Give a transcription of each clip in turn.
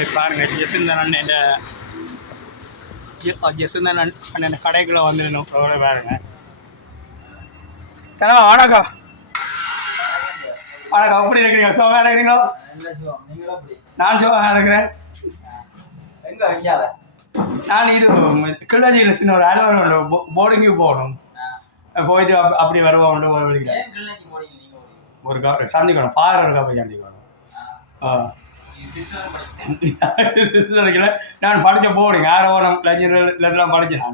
அப்படி பாருங்க ஜெசிந்தன் என்ன ஜெசிந்தன் அண்ணன் கடைக்குள்ளே வந்துடணும் பாருங்க. தனவா வணக்கம். வணக்கம், எப்படி இருக்கிறீங்க? சுகமாக இருக்கிறீங்களோ? நான் சுகமாக இருக்கிறேன். நான் இது கிள்ளஜியில் சின்ன ஒரு அலுவலகம் போர்டிங்கு போகணும். போயிட்டு அப்படி வருவோம். ஒரு சந்திக்கணும், ஃபாதர் போய் சந்திக்கணும். நான் படித்த போர்டிங் ஆரோவணம் லஞ்செல்லாம் படித்தேன்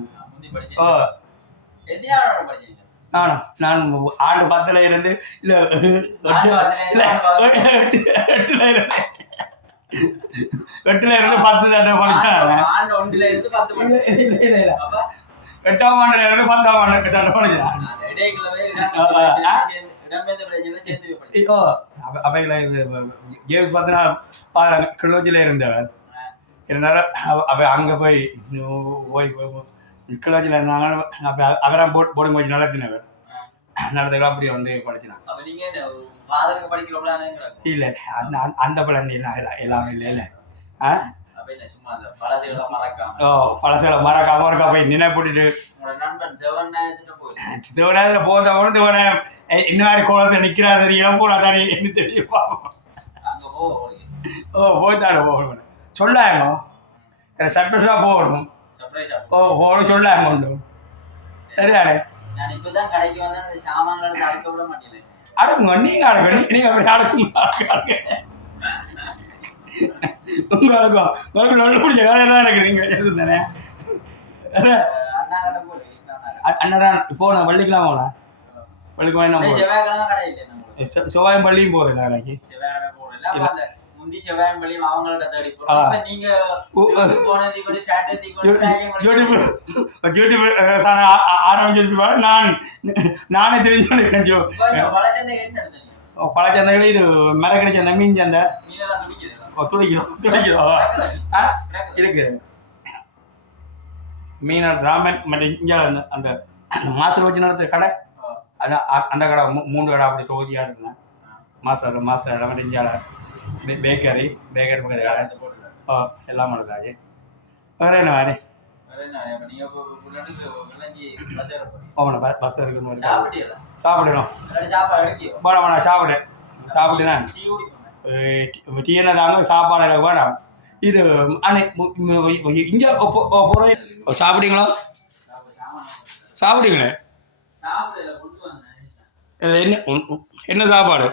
நான். நான் ஆண்டு 10ல் இருந்து இல்லை 8ல் இருந்து 10 தடவை படித்தேன். 8ஆம் ஆண்டுல இருந்து 10ஆம் ஆண்டு தடவை படித்தேன். அவையில் ஜேம்ஸ் பார்த்தீங்கன்னா கிளோஜில் இருந்தவர் இருந்தாலும் அங்கே போய் கிளோஜில் இருந்தாங்க. அப்போ அவராம் போர்டிங் வச்சு நடத்தினவர் நடத்துகிற அப்படியே வந்து படிச்சினான். இல்லை அந்த பலன் எல்லாமே இல்லை இல்லை. பழசுகளை மறக்காம இருக்கா போய் நினைப்பட்டு தேவனாயத்தில் போதவனும் தேவனாயம் இன்னொரு கோலத்தை நிற்கிறார் தெரியலாம் போனா தானே என்ன தெரியுமா? போய்த்தாடு போகணும் சொல்லாங்க சர்ப்ரைஸாக போகணும். போகணும் சொல்லாங்க உண்டு சரிதானே? அடுக்குங்க நீங்கள் அடுக்கணும். நீங்கள் அப்படி அடுக்குங்க உங்களுக்கும் உங்களுக்கு நொண்டு பிடிச்ச வேலையெல்லாம் எனக்கு நீங்கள் எழுதுந்தானே. அண்ணன் போகணும் வள்ளிக்கெல்லாம் போகலாம். வள்ளிக்கு செவ்வாயும் பள்ளியும் போகிறேன் கடைக்கு. யூடியூப் ஆரம்பிச்சது நானே தெரிஞ்சு பழச்சந்தைகளே இது மிளகடி சந்தை மீன் சந்தை துடிக்கிறோம் இருக்கு. மீன் ராமன் மற்ற இங்கே அந்த மாஸ்டர் வச்சு நடத்துகிற கடை அதான் அந்த கடை 3 கடை அப்படி தொகுதியாக இருந்தேன். மாஸ்டர் இடம் மற்ற இஞ்சால பேக்கரி பக்கத்து கடை எல்லாம் நடந்தாச்சு. வேறு என்ன வேறு பஸ் இருக்குன்னு சாப்பிடணும். வேணாம் சாப்பிடுனா டீ என்ன தாங்க சாப்பாடு வேணாம். இது இங்கே சாப்பிட்டீங்களா? சாப்பிட்டீங்களே என்ன சாப்பாடு?